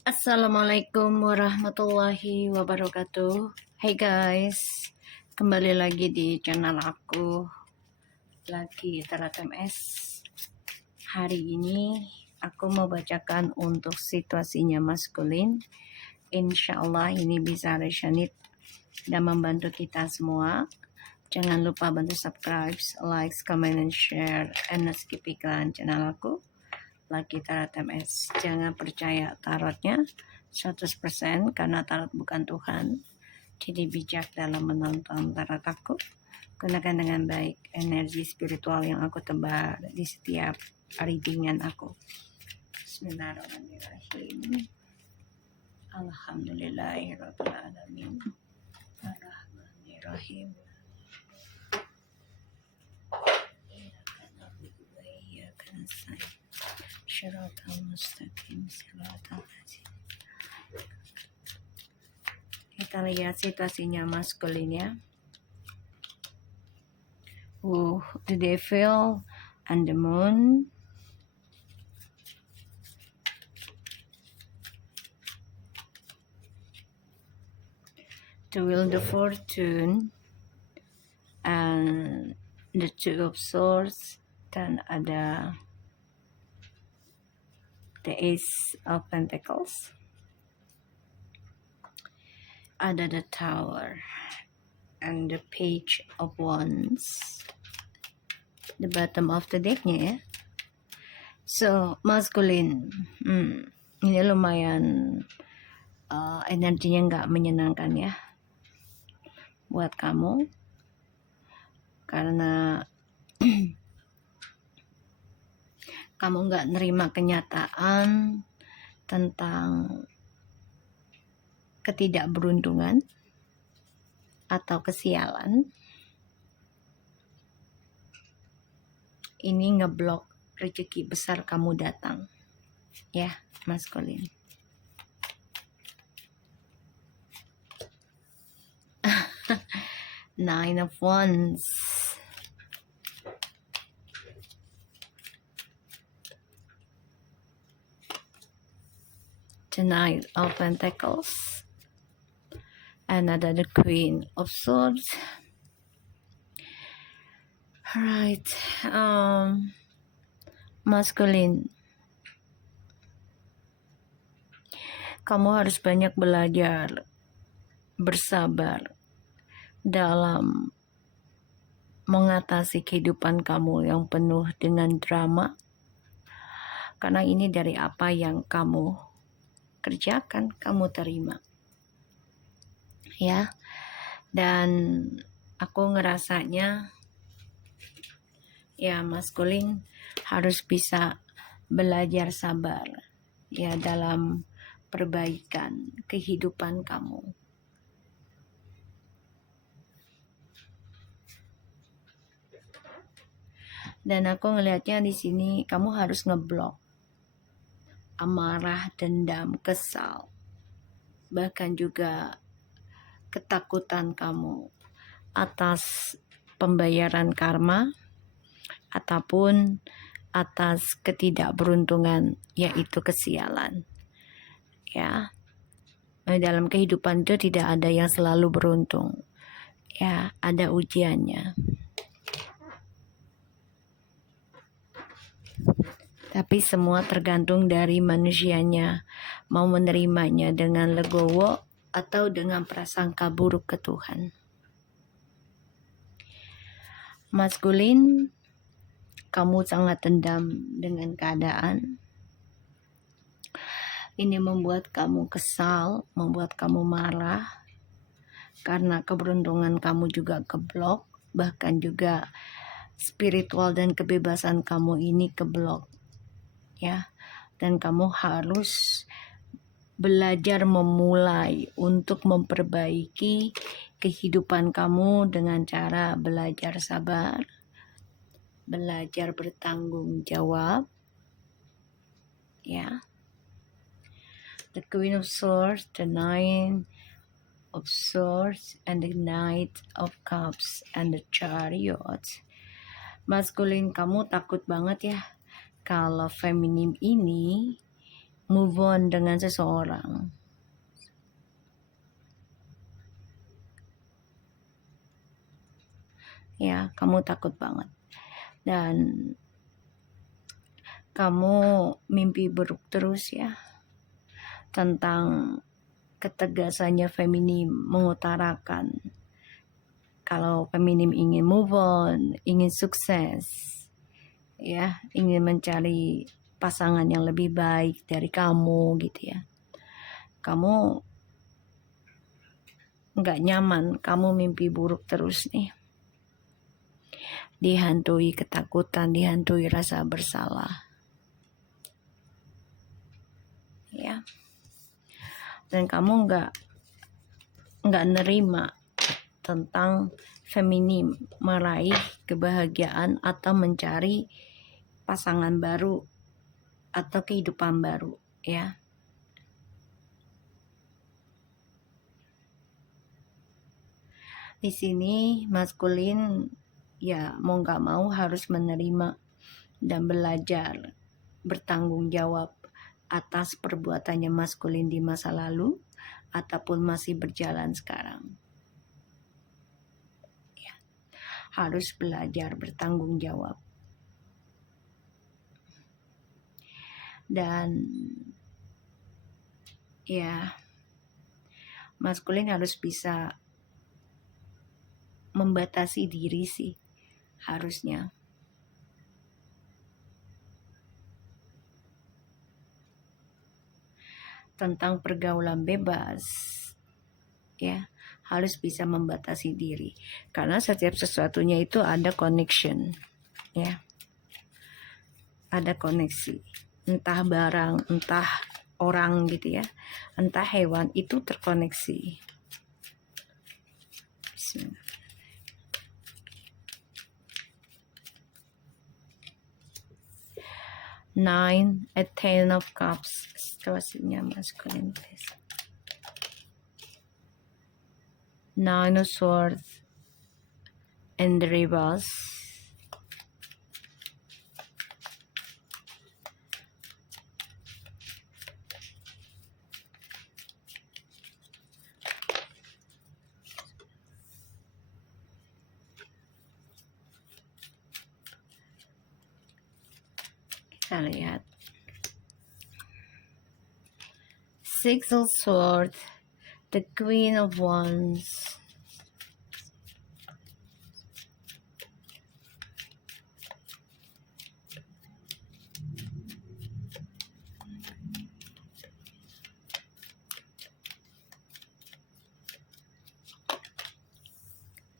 Assalamualaikum warahmatullahi wabarakatuh. Hey guys, kembali lagi di channel aku lagi Tarat MS. Hari ini aku mau bacakan untuk situasinya maskulin. Insya Allah ini bisa resonate dan membantu kita semua. Jangan lupa bantu subscribe, like, comment, and share, and skip iklan channel aku lagi Tarot MS. Jangan percaya tarotnya 100% karena tarot bukan Tuhan. Jadi bijak dalam menonton tarot aku. Gunakan dengan baik energi spiritual yang aku tebar di setiap readingan aku. Bismillahirrahmanirrahim. Alhamdulillahirrahmanirrahim. Ar-Rahmanirrahim. Syaratal mustaqim, syaratal lazim. Kita lihat situasinya maskulin ya. The devil and the moon. The wheel of fortune and the two of swords, dan ada the ace of pentacles, ada the tower and the page of wands, the bottom of the decknya ya. So maskulin, ini lumayan energinya nggak menyenangkan ya buat kamu, karena kamu nggak nerima kenyataan tentang ketidakberuntungan atau kesialan. Ini ngeblok rezeki besar kamu datang ya maskulin. Nine of Wands. The Knight of Pentacles. Another the Queen of Swords. Right. Maskulin. Kamu harus banyak belajar bersabar dalam mengatasi kehidupan kamu yang penuh dengan drama, karena ini dari apa yang kamu kerjakan, kamu terima ya. Dan aku ngerasanya ya maskulin harus bisa belajar sabar ya dalam perbaikan kehidupan kamu. Dan aku ngelihatnya di sini kamu harus ngeblok amarah, dendam, kesal, bahkan juga ketakutan kamu atas pembayaran karma ataupun atas ketidakberuntungan, yaitu kesialan ya. Dalam kehidupan itu tidak ada yang selalu beruntung ya, ada ujiannya. Tapi semua tergantung dari manusianya mau menerimanya dengan legowo atau dengan prasangka buruk ke Tuhan. Maskulin, kamu sangat dendam dengan keadaan. Ini membuat kamu kesal, membuat kamu marah, karena keberuntungan kamu juga keblok, bahkan juga spiritual dan kebebasan kamu ini keblok ya. Dan kamu harus belajar memulai untuk memperbaiki kehidupan kamu dengan cara belajar sabar, belajar bertanggung jawab ya. The Queen of Swords, the Nine of Swords, and the Knight of Cups, and the Chariot. Maskulin, kamu takut banget ya kalau feminim ini move on dengan seseorang. Ya, kamu takut banget. Dan kamu mimpi buruk terus ya. Tentang ketegasannya feminim mengutarakan kalau feminim ingin move on, ingin sukses, ya, ingin mencari pasangan yang lebih baik dari kamu gitu ya. Kamu nggak nyaman, kamu mimpi buruk terus nih. Dihantui ketakutan, dihantui rasa bersalah. Ya. Dan kamu nggak nerima tentang feminim meraih kebahagiaan atau mencari pasangan baru atau kehidupan baru, ya. Di sini maskulin ya mau nggak mau harus menerima dan belajar bertanggung jawab atas perbuatannya maskulin di masa lalu ataupun masih berjalan sekarang. Ya, harus belajar bertanggung jawab. Dan ya, maskulin harus bisa membatasi diri sih, harusnya. Tentang pergaulan bebas, ya, harus bisa membatasi diri. Karena setiap sesuatunya itu ada connection, ya. Ada koneksi. Entah barang, entah orang gitu ya. Entah hewan, itu terkoneksi. Bismillah. Nine, a ten of cups. Situasinya maskulin. Nine of swords and the reverse. Kita lihat. Six of swords, the queen of wands,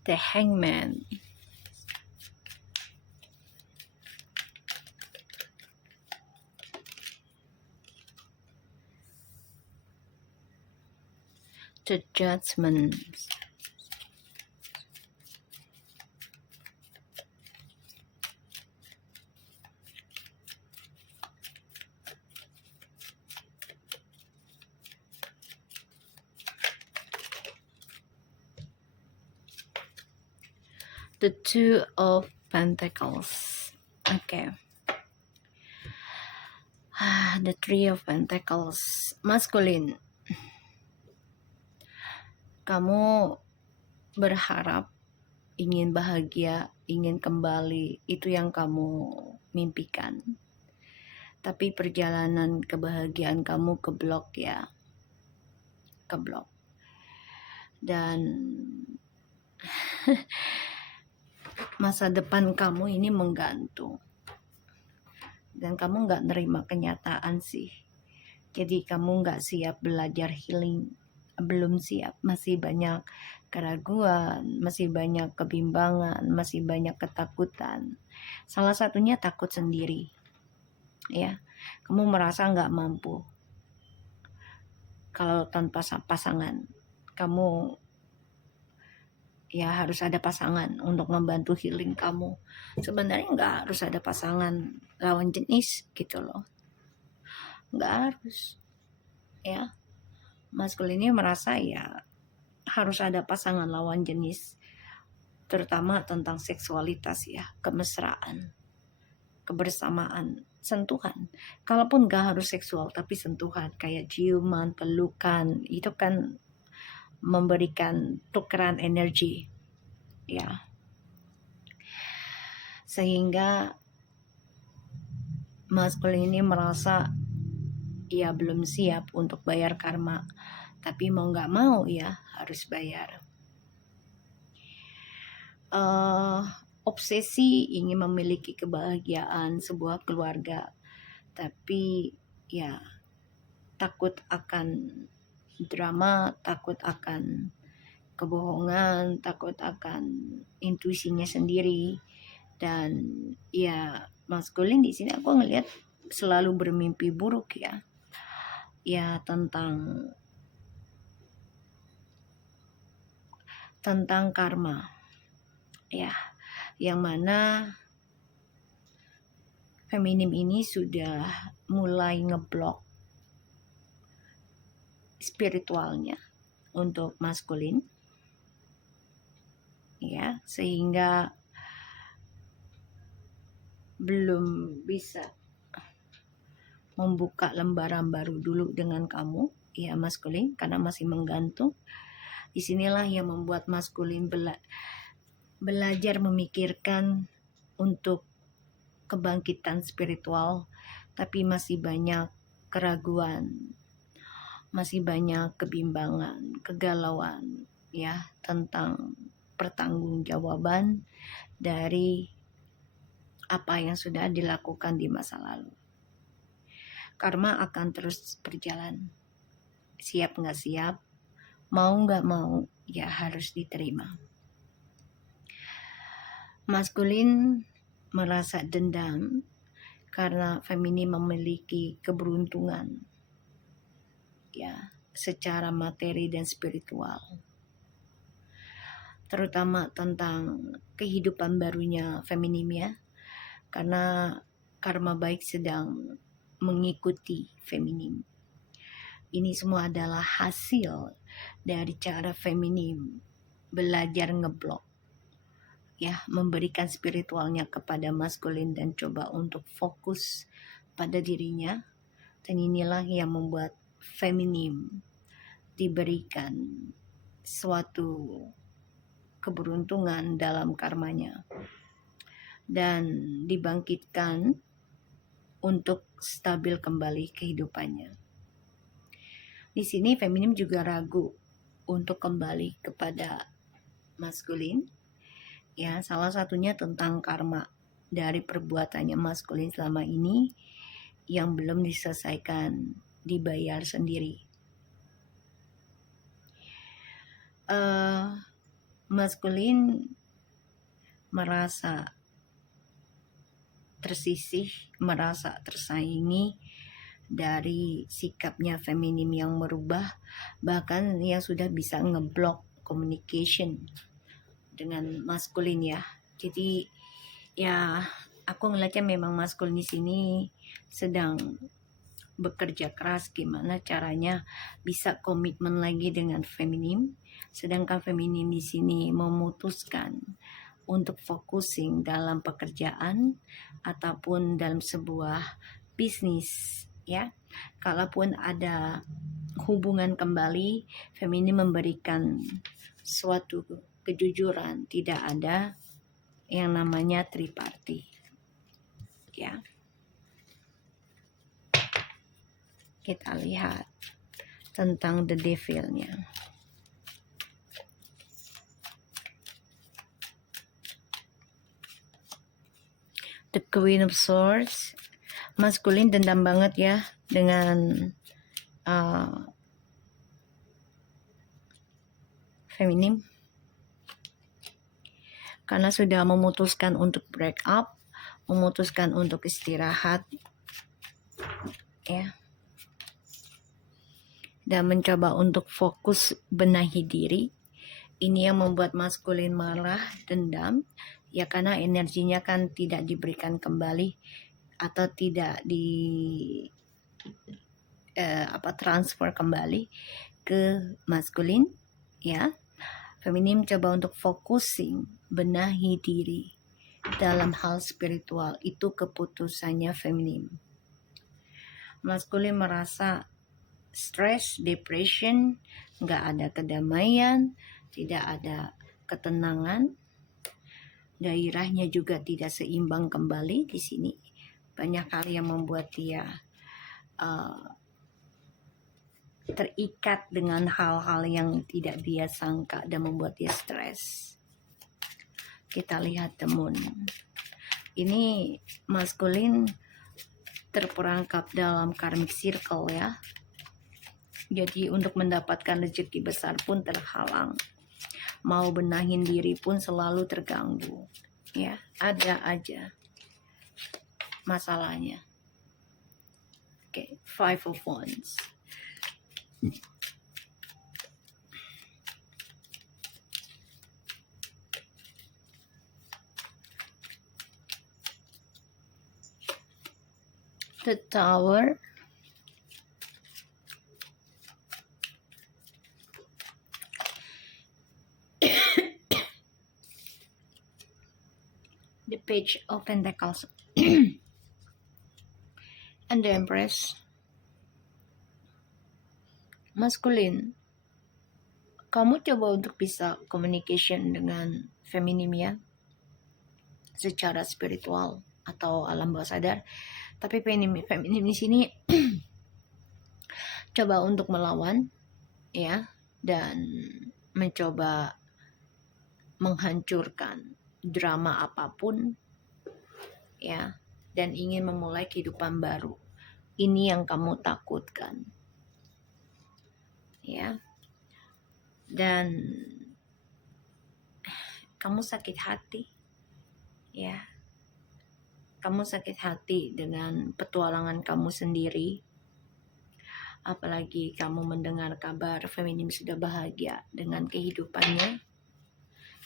the hangman, the judgment, the two of pentacles. Okay. The three of pentacles. Maskulin. Kamu berharap ingin bahagia, ingin kembali, itu yang kamu mimpikan. Tapi perjalanan kebahagiaan kamu keblok ya. Keblok. Dan masa depan kamu ini menggantung. Dan kamu nggak nerima kenyataan sih. Jadi kamu nggak siap belajar healing. Belum siap. Masih banyak keraguan, masih banyak kebimbangan, masih banyak ketakutan. Salah satunya takut sendiri. Ya, kamu merasa nggak mampu. Kalau tanpa pasangan, kamu ya harus ada pasangan untuk membantu healing kamu. Sebenarnya nggak harus ada pasangan lawan jenis gitu loh. Nggak harus. Ya, maskulinnya merasa ya harus ada pasangan lawan jenis. Terutama tentang seksualitas ya, kemesraan, kebersamaan. sentuhan. Kalaupun gak harus seksual, tapi sentuhan kayak ciuman, pelukan, itu kan memberikan tukeran energi, ya. Sehingga maskulin ini merasa ya belum siap untuk bayar karma, tapi mau nggak mau ya harus bayar. Obsesi ingin memiliki kebahagiaan sebuah keluarga, tapi ya takut akan drama, takut akan kebohongan, takut akan intuisinya sendiri. Dan ya maskulin di sini aku ngelihat selalu bermimpi buruk ya tentang karma, ya, yang mana feminim ini sudah mulai ngeblok spiritualnya untuk maskulin, ya, sehingga belum bisa membuka lembaran baru dulu dengan kamu, ya maskulin, karena masih menggantung. Disinilah yang membuat maskulin belajar memikirkan untuk kebangkitan spiritual, tapi masih banyak keraguan, masih banyak kebimbangan, kegalauan ya tentang pertanggungjawaban dari apa yang sudah dilakukan di masa lalu. Karma akan terus berjalan. Siap nggak siap, mau nggak mau, ya harus diterima. Maskulin merasa dendam karena feminim memiliki keberuntungan ya secara materi dan spiritual, terutama tentang kehidupan barunya feminim ya, karena karma baik sedang mengikuti feminim. Ini semua adalah hasil dari cara feminim belajar ngeblok ya, memberikan spiritualnya kepada maskulin dan coba untuk fokus pada dirinya. Dan inilah yang membuat feminim diberikan suatu keberuntungan dalam karmanya dan dibangkitkan untuk stabil kembali kehidupannya. Di sini feminim juga ragu untuk kembali kepada maskulin. Ya, salah satunya tentang karma dari perbuatannya maskulin selama ini yang belum diselesaikan, dibayar sendiri. Maskulin merasa tersisih, merasa tersaingi dari sikapnya feminim yang merubah, bahkan yang sudah bisa ngeblok communication dengan maskulin ya. Jadi ya aku ngeliatnya memang maskulin di sini sedang bekerja keras gimana caranya bisa komitmen lagi dengan feminim, sedangkan feminim di sini memutuskan untuk focusing dalam pekerjaan ataupun dalam sebuah bisnis ya. Kalaupun ada hubungan kembali, feminim memberikan suatu kejujuran, tidak ada yang namanya triparty ya. Kita lihat tentang the devil-nya. The Queen of Swords, maskulin dendam banget ya dengan feminim, karena sudah memutuskan untuk break up, memutuskan untuk istirahat ya, dan mencoba untuk fokus benahi diri. Ini yang membuat maskulin marah, dendam ya, karena energinya kan tidak diberikan kembali atau tidak transfer kembali ke maskulin ya. Feminim coba untuk focusing, benahi diri dalam hal spiritual, itu keputusannya feminim. Maskulin merasa stres, depression, nggak ada kedamaian, tidak ada ketenangan, gairahnya juga tidak seimbang kembali di sini. Banyak hal yang membuat dia terikat dengan hal-hal yang tidak dia sangka dan membuat dia stres. Kita lihat the moon. Ini maskulin terperangkap dalam karmic circle ya. Jadi untuk mendapatkan rezeki besar pun terhalang. Mau benahin diri pun selalu terganggu. Ya, ada aja masalahnya. Oke, Five of Wands. The Tower. The Page of Pentacles. And the Empress. Maskulin, kamu coba untuk bisa communication dengan feminim ya, secara spiritual atau alam bawah sadar. Tapi feminim di sini coba untuk melawan ya, dan mencoba menghancurkan drama apapun ya, dan ingin memulai kehidupan baru. Ini yang kamu takutkan ya. Dan kamu sakit hati ya. Kamu sakit hati dengan petualangan kamu sendiri. Apalagi kamu mendengar kabar feminim sudah bahagia dengan kehidupannya.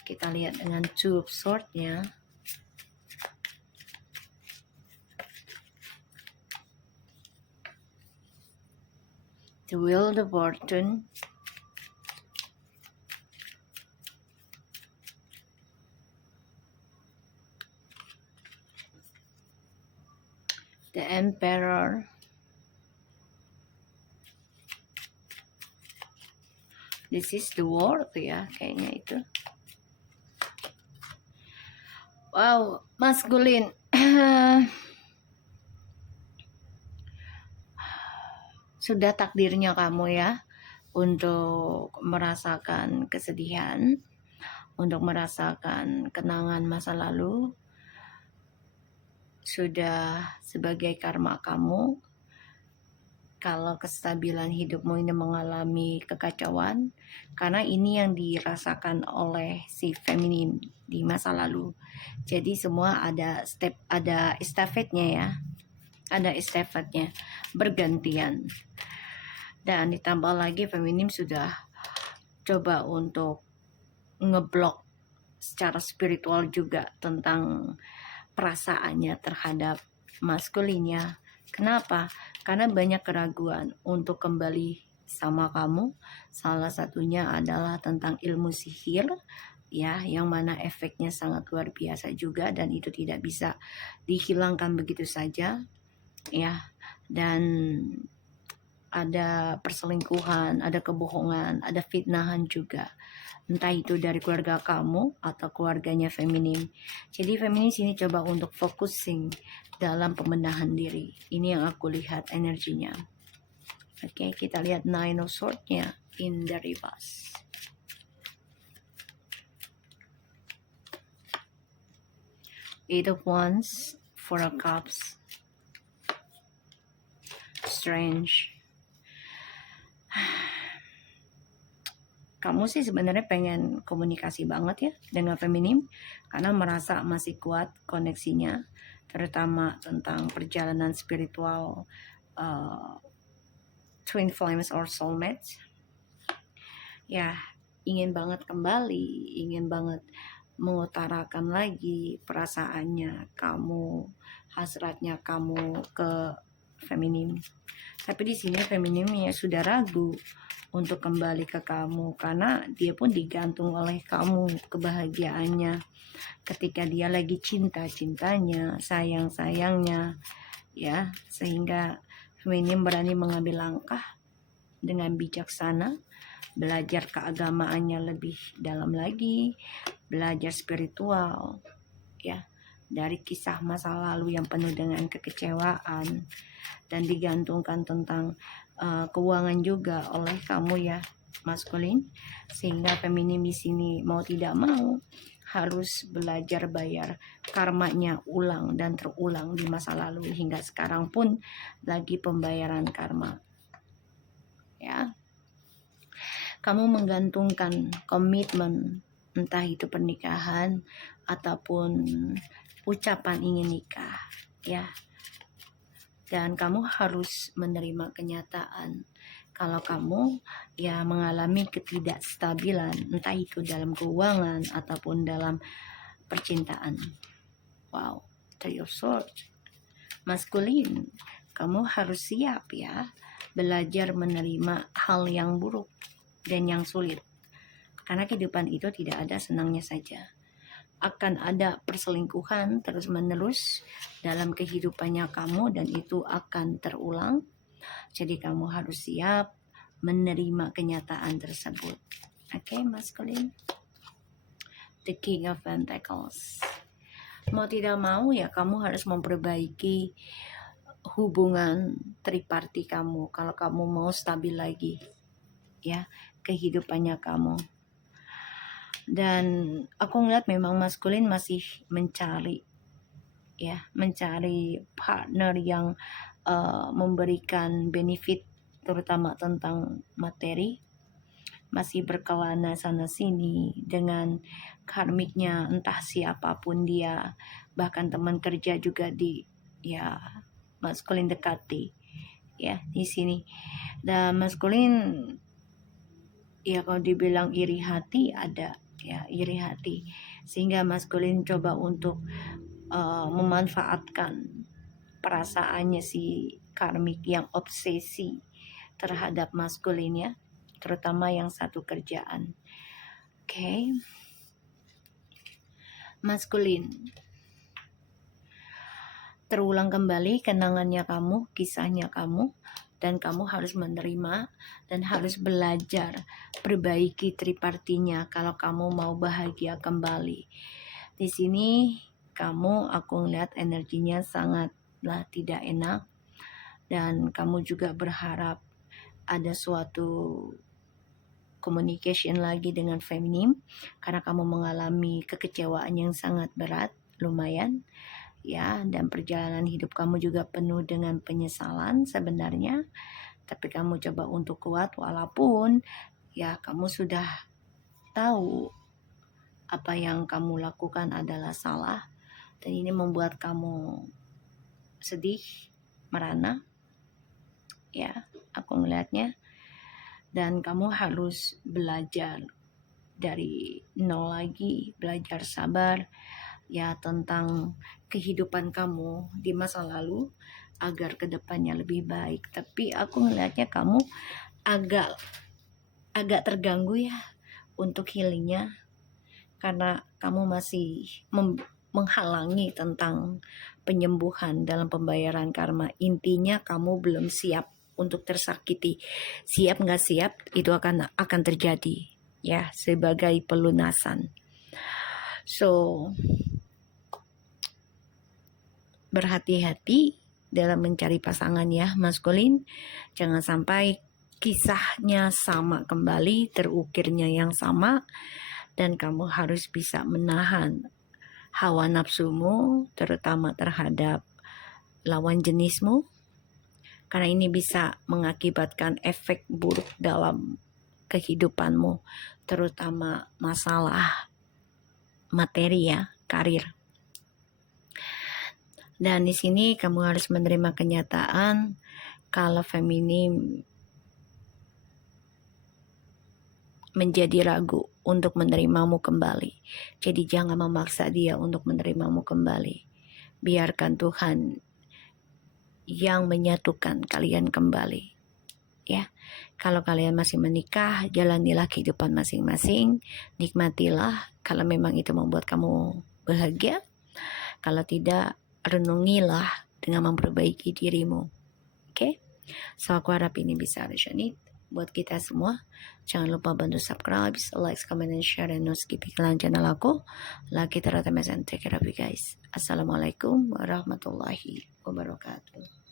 Kita lihat dengan Two of Swords-nya. The Wheel of Fortune. The Emperor. This is the World ya, kayaknya itu. Wow, maskulin. Sudah takdirnya kamu ya untuk merasakan kesedihan, untuk merasakan kenangan masa lalu. Sudah sebagai karma kamu. Kalau kestabilan hidupmu ini mengalami kekacauan, karena ini yang dirasakan oleh si feminim di masa lalu. Jadi semua ada estafetnya ya, ada estafetnya bergantian. Dan ditambah lagi feminim sudah coba untuk ngeblok secara spiritual juga tentang perasaannya terhadap maskulinnya. Kenapa? Karena banyak keraguan untuk kembali sama kamu. Salah satunya adalah tentang ilmu sihir ya, yang mana efeknya sangat luar biasa juga dan itu tidak bisa dihilangkan begitu saja ya. Dan ada perselingkuhan, ada kebohongan, ada fitnahan juga. Entah itu dari keluarga kamu atau keluarganya feminim. Jadi feminim sini coba untuk focusing dalam pembenahan diri. Ini yang aku lihat energinya. Oke, kita lihat Nine of Swords-nya in the reverse. Eight of Wands, Four of Cups. Strange. Kamu sih sebenarnya pengen komunikasi banget ya dengan feminim, karena merasa masih kuat koneksinya, terutama tentang perjalanan spiritual twin flames or soulmates. Ya, ingin banget kembali, ingin banget mengutarakan lagi perasaannya kamu, hasratnya kamu ke feminim. Tapi di sini feminim ya sudah ragu untuk kembali ke kamu, karena dia pun digantung oleh kamu kebahagiaannya ketika dia lagi cinta-cintanya, sayang-sayangnya, ya, sehingga feminim berani mengambil langkah dengan bijaksana, belajar keagamaannya lebih dalam lagi, belajar spiritual, ya, dari kisah masa lalu yang penuh dengan kekecewaan, dan digantungkan tentang keuangan juga oleh kamu ya maskulin, sehingga feminim di sini mau tidak mau harus belajar bayar karmanya ulang dan terulang di masa lalu hingga sekarang pun lagi pembayaran karma ya. Kamu menggantungkan komitmen, entah itu pernikahan ataupun ucapan ingin nikah ya. Dan kamu harus menerima kenyataan kalau kamu ya mengalami ketidakstabilan, entah itu dalam keuangan ataupun dalam percintaan. Wow, Three of Swords. Maskulin, kamu harus siap ya, belajar menerima hal yang buruk dan yang sulit. Karena kehidupan itu tidak ada senangnya saja. Akan ada perselingkuhan terus-menerus dalam kehidupannya kamu, dan itu akan terulang. Jadi kamu harus siap menerima kenyataan tersebut. Oke, maskulin. The King of Pentacles. Mau tidak mau ya kamu harus memperbaiki hubungan triparti kamu kalau kamu mau stabil lagi ya kehidupannya kamu. Dan aku ngeliat memang maskulin masih mencari partner yang memberikan benefit terutama tentang materi, masih berkelana sana sini dengan karmiknya entah siapapun dia, bahkan teman kerja juga ya maskulin dekati ya di sini. Dan maskulin ya kalau dibilang iri hati ada ya, iri hati, sehingga maskulin coba untuk memanfaatkan perasaannya si karmik yang obsesi terhadap maskulin ya, terutama yang satu kerjaan. Oke. Maskulin, terulang kembali kenangannya kamu, kisahnya kamu, dan kamu harus menerima dan harus belajar perbaiki tripartinya kalau kamu mau bahagia kembali. Di sini kamu, aku ngeliat energinya sangatlah tidak enak, dan kamu juga berharap ada suatu communication lagi dengan feminim karena kamu mengalami kekecewaan yang sangat berat, lumayan ya, dan perjalanan hidup kamu juga penuh dengan penyesalan sebenarnya, tapi kamu coba untuk kuat walaupun ya kamu sudah tahu apa yang kamu lakukan adalah salah, dan ini membuat kamu sedih, merana ya, aku melihatnya. Dan kamu harus belajar dari nol lagi, belajar sabar ya tentang kehidupan kamu di masa lalu agar kedepannya lebih baik. Tapi aku melihatnya kamu agak terganggu ya untuk healingnya, karena kamu masih menghalangi tentang penyembuhan dalam pembayaran karma. Intinya kamu belum siap untuk tersakiti. Siap nggak siap itu akan terjadi ya sebagai pelunasan. So berhati-hati dalam mencari pasangan ya maskulin, jangan sampai kisahnya sama kembali, terukirnya yang sama, dan kamu harus bisa menahan hawa nafsumu terutama terhadap lawan jenismu, karena ini bisa mengakibatkan efek buruk dalam kehidupanmu, terutama masalah materi ya, karir. Dan di sini kamu harus menerima kenyataan kalau feminim menjadi ragu untuk menerimamu kembali. Jadi jangan memaksa dia untuk menerimamu kembali. Biarkan Tuhan yang menyatukan kalian kembali. ya. Kalau kalian masih menikah, jalanilah kehidupan masing-masing, nikmatilah kalau memang itu membuat kamu bahagia. Kalau tidak, renungilah dengan memperbaiki dirimu. Oke? So aku harap ini bisa resonate buat kita semua. Jangan lupa bantu subscribe, like, comment, and share, dan no skip iklan channel aku. Lagi Tara Temes, and take care of you guys. Assalamualaikum warahmatullahi wabarakatuh.